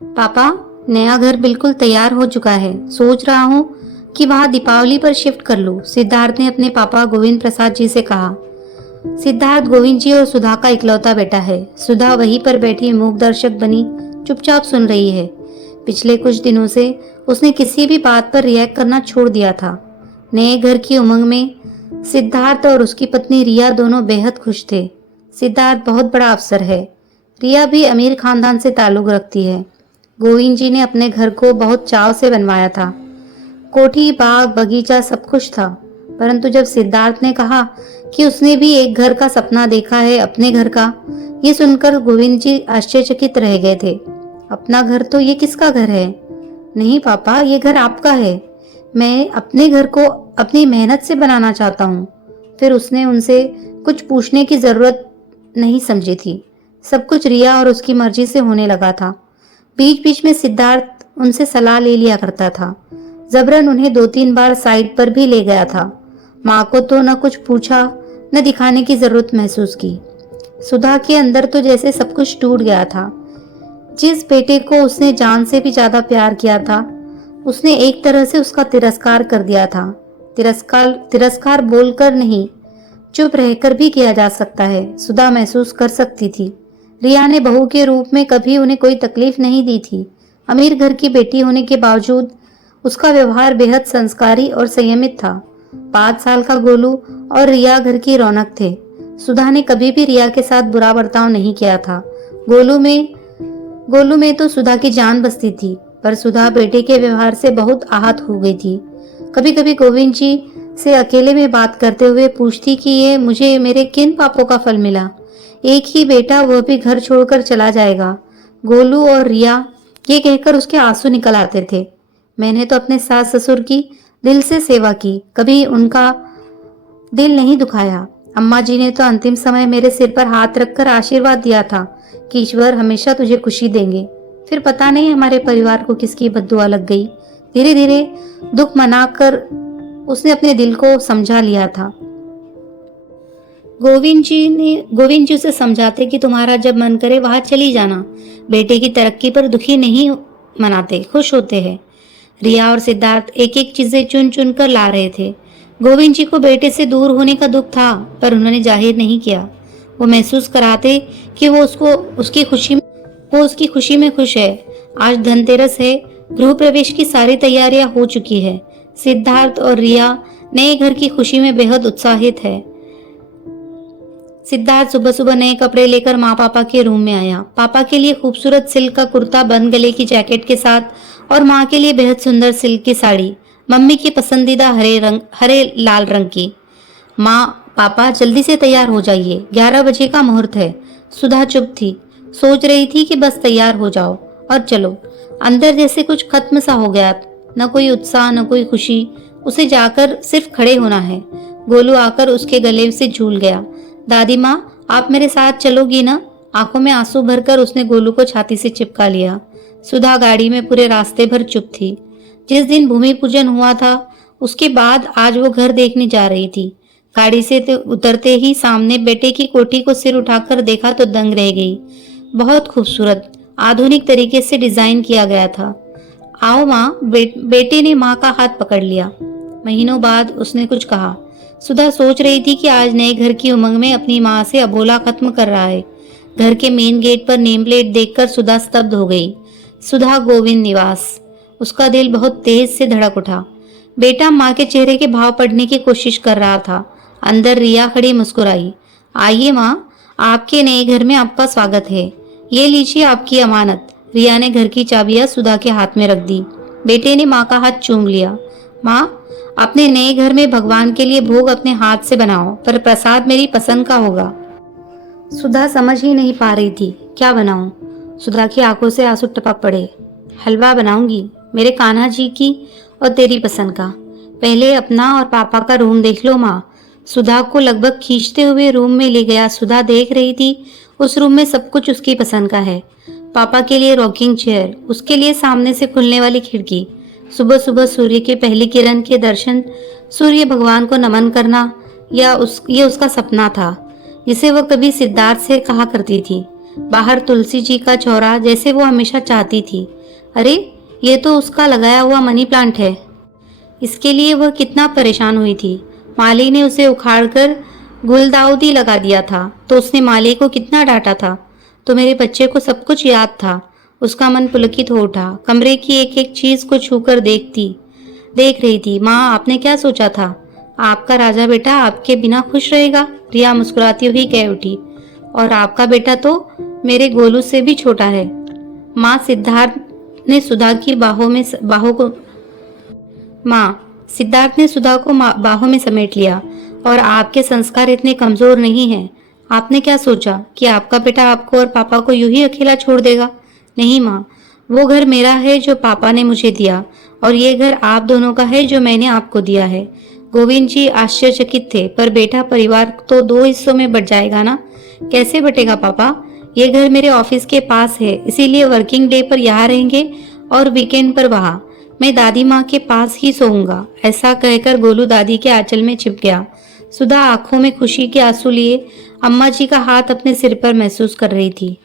पापा, नया घर बिल्कुल तैयार हो चुका है। सोच रहा हूँ कि वहाँ दीपावली पर शिफ्ट कर लूँ, सिद्धार्थ ने अपने पापा गोविंद प्रसाद जी से कहा। सिद्धार्थ गोविंद जी और सुधा का इकलौता बेटा है। सुधा वहीं पर बैठी मूक दर्शक बनी चुपचाप सुन रही है। पिछले कुछ दिनों से उसने किसी भी बात पर रिएक्ट करना छोड़ दिया था। नए घर की उमंग में सिद्धार्थ और उसकी पत्नी रिया दोनों बेहद खुश थे। सिद्धार्थ बहुत बड़ा अफसर है। रिया भी अमीर खानदान से ताल्लुक रखती है। गोविंद जी ने अपने घर को बहुत चाव से बनवाया था। कोठी, बाग, बगीचा सब कुछ था। परंतु जब सिद्धार्थ ने कहा कि उसने भी एक घर का सपना देखा है, अपने घर का, ये सुनकर गोविंद जी आश्चर्यचकित रह गए थे। अपना घर? तो ये किसका घर है? नहीं पापा, ये घर आपका है। मैं अपने घर को अपनी मेहनत से बनाना चाहता हूँ। फिर उसने उनसे कुछ पूछने की जरूरत नहीं समझी थी। सब कुछ रिया और उसकी मर्जी से होने लगा था। बीच बीच में सिद्धार्थ उनसे सलाह ले लिया करता था। जबरन उन्हें 2-3 बार साइड पर भी ले गया था। माँ को तो न कुछ पूछा, न दिखाने की जरूरत महसूस की। सुधा के अंदर तो जैसे सब कुछ टूट गया था। जिस बेटे को उसने जान से भी ज्यादा प्यार किया था, उसने एक तरह से उसका तिरस्कार कर दिया था। तिरस्कार बोलकर नहीं, चुप रहकर भी किया जा सकता है। सुधा महसूस कर सकती थी। रिया ने बहू के रूप में कभी उन्हें कोई तकलीफ नहीं दी थी। अमीर घर की बेटी होने के बावजूद उसका व्यवहार बेहद संस्कारी और संयमित था। 5 साल का गोलू और रिया घर की रौनक थे। सुधा ने कभी भी रिया के साथ बुरा बर्ताव नहीं किया था। गोलू में तो सुधा की जान बसती थी, पर सुधा बेटे के व्यवहार से बहुत आहत हो गई थी। कभी कभी गोविंद जी से अकेले में बात करते हुए पूछती कि ये मुझे मेरे किन पापों का फल मिला। एक ही बेटा, वह भी घर छोड़कर चला जाएगा। गोलू और रिया ये कहकर उसके आंसू निकल आते थे। मैंने तो अपने सास ससुर की दिल से सेवा की, कभी उनका दिल नहीं दुखाया। अम्मा जी ने तो अंतिम समय मेरे सिर पर हाथ रखकर आशीर्वाद दिया था कि ईश्वर हमेशा तुझे खुशी देंगे। फिर पता नहीं हमारे परिवार को किसकी बद्दुआ लग गई। धीरे धीरे दुख मनाकर उसने अपने दिल को समझा लिया था। गोविंद जी उसे समझाते कि तुम्हारा जब मन करे वहां चली जाना। बेटे की तरक्की पर दुखी नहीं मनाते, खुश होते हैं। रिया और सिद्धार्थ एक एक चीजें चुन चुन कर ला रहे थे। गोविंद जी को बेटे से दूर होने का दुख था, पर उन्होंने जाहिर नहीं किया। वो महसूस कराते कि वो उसकी खुशी में खुश है। आज धनतेरस है, गृह प्रवेश की सारी तैयारियां हो चुकी है। सिद्धार्थ और रिया नए घर की खुशी में बेहद उत्साहित है। सिद्धार्थ सुबह सुबह नए कपड़े लेकर माँ पापा के रूम में आया। पापा के लिए खूबसूरत सिल्क का कुर्ता बंद गले की जैकेट के साथ और माँ के लिए बेहद सुंदर सिल्क की साड़ी, मम्मी की पसंदीदा हरे लाल रंग की। माँ, पापा जल्दी से तैयार हो जाइए, 11 बजे का मुहूर्त है। सुधा चुप थी, सोच रही थी कि बस तैयार हो जाओ और चलो। अंदर जैसे कुछ खत्म सा हो गया, न कोई उत्साह न कोई खुशी। उसे जाकर सिर्फ खड़े होना है। गोलू आकर उसके गले से झूल गया। दादी माँ, आप मेरे साथ चलोगी ना? आंखों में आंसू भरकर उसने गोलू को छाती से चिपका लिया। सुधा गाड़ी में पूरे रास्ते भर चुप थी। जिस दिन भूमि पूजन हुआ था, उसके बाद आज वो घर देखने जा रही थी। गाड़ी से उतरते ही सामने बेटे की कोठी को सिर उठाकर देखा तो दंग रह गई। बहुत खूबसूरत, आधुनिक तरीके से डिजाइन किया गया था। आओ माँ, बेटे ने माँ का हाथ पकड़ लिया। महीनों बाद उसने कुछ कहा। सुधा सोच रही थी कि आज नए घर की उमंग में अपनी माँ से अबोला खत्म कर रहा है। घर के मेन गेट पर नेम प्लेट देखकर सुधा स्तब्ध हो गई। सुधा गोविंद निवास। उसका दिल बहुत तेज से धड़क उठा। बेटा माँ के चेहरे के भाव पढ़ने की कोशिश कर रहा था। अंदर रिया खड़ी मुस्कुराई। आइए माँ, आपके नए घर में आपका स्वागत है। ये लीजिए आपकी अमानत। रिया ने घर की चाबियां सुधा के हाथ में रख दी। बेटे ने माँ का हाथ चूम लिया। माँ, अपने नए घर में भगवान के लिए भोग अपने हाथ से बनाओ, पर प्रसाद मेरी पसंद का होगा। सुधा समझ ही नहीं पा रही थी, क्या बनाऊं? सुधा की आंखों से आंसू टपक पड़े। हलवा बनाऊंगी, मेरे कान्हा जी की और तेरी पसंद का। पहले अपना और पापा का रूम देख लो माँ। सुधा को लगभग खींचते हुए रूम में ले गया। सुधा देख रही थी उस रूम में सब कुछ उसकी पसंद का है। पापा के लिए रॉकिंग चेयर, उसके लिए सामने से खुलने वाली खिड़की। सुबह सुबह सूर्य के पहली किरण के दर्शन, सूर्य भगवान को नमन करना, ये उसका सपना था जिसे वह कभी सिद्धार्थ से कहा करती थी। बाहर तुलसी जी का चौरा जैसे वो हमेशा चाहती थी। अरे, ये तो उसका लगाया हुआ मनी प्लांट है। इसके लिए वह कितना परेशान हुई थी। माली ने उसे उखाड़कर गुलदाउदी लगा दिया था तो उसने माली को कितना डांटा था। तो मेरे बच्चे को सब कुछ याद था। उसका मन पुलकित हो उठा। कमरे की एक एक चीज को छूकर देख रही थी। माँ, आपने क्या सोचा था? आपका राजा बेटा आपके बिना खुश रहेगा? प्रिया मुस्कुराती हुई कह उठी। और आपका बेटा तो मेरे गोलू से भी छोटा है। माँ, सिद्धार्थ ने सुधा को बाहों में समेट लिया। और आपके संस्कार इतने कमजोर नहीं हैं। आपने क्या सोचा कि आपका बेटा आपको और पापा को यूं ही अकेला छोड़ देगा? नहीं माँ, वो घर मेरा है जो पापा ने मुझे दिया, और ये घर आप दोनों का है जो मैंने आपको दिया है। गोविंद जी आश्चर्यचकित थे। पर बेटा, परिवार तो 2 हिस्सों में बट जाएगा ना? कैसे बटेगा पापा? ये घर मेरे ऑफिस के पास है, इसीलिए वर्किंग डे पर यहाँ रहेंगे और वीकेंड पर वहाँ। मैं दादी माँ के पास ही सोऊंगा। ऐसा कहकर गोलू दादी के आंचल में छिप गया। सुधा आंखों में खुशी के आंसू लिए अम्मा जी का हाथ अपने सिर पर महसूस कर रही थी।